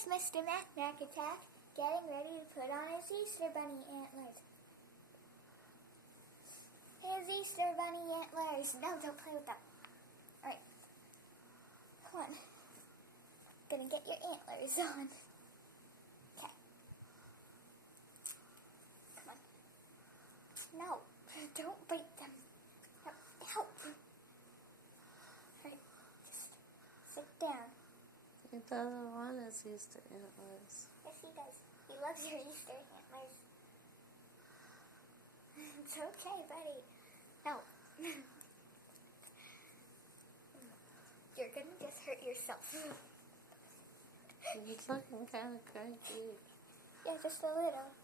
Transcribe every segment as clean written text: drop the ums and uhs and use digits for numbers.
Here's Mr. Mac Attack getting ready to put on his Easter Bunny antlers. His Easter Bunny antlers. No, don't play with them. Alright. Come on. Gonna get your antlers on. Okay. Come on. No, don't bite them. No, help. Alright, just sit down. He doesn't want his Easter antlers. Yes, he does. He loves your Easter antlers. It's okay, buddy. No. You're gonna just hurt yourself. He's looking kind of cranky. Yeah, just a little.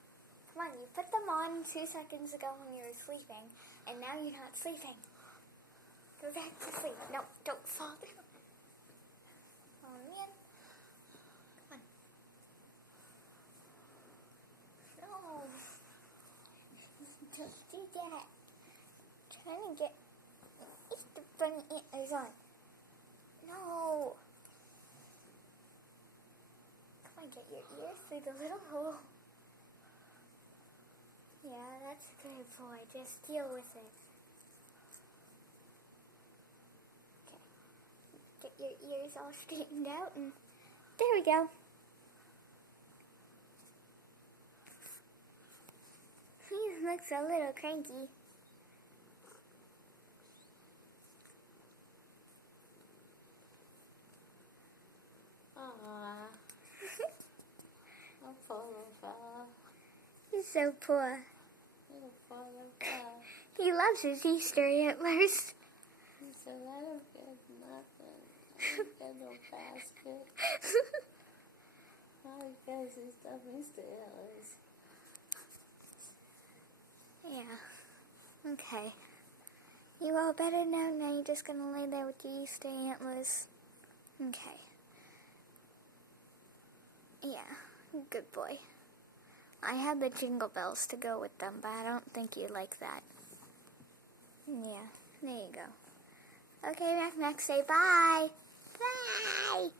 Come on, you put them on 2 seconds ago when you were sleeping, and now you're not sleeping. Go back to sleep. No, don't fall down. Oh, man. Come on. No. Just do that. Trying to get Easter Bunny antlers on. No. Come on, get your ears through the little hole. Yeah, that's a good boy. Just deal with it. Okay. Get your ears all straightened out, and there we go. He looks a little cranky. Aww. A poor little fella. He's so poor. Little poor little fella. He loves his Easter antlers. He said, I don't get nothing. I don't get no basket. All he gets is the Easter antlers. Yeah. Okay. You all better now? Now you're just gonna lay there with your Easter antlers? Okay. Yeah. Good boy. I had the jingle bells to go with them, but I don't think you like that. Yeah. There you go. Okay, Mac, say bye. Bye!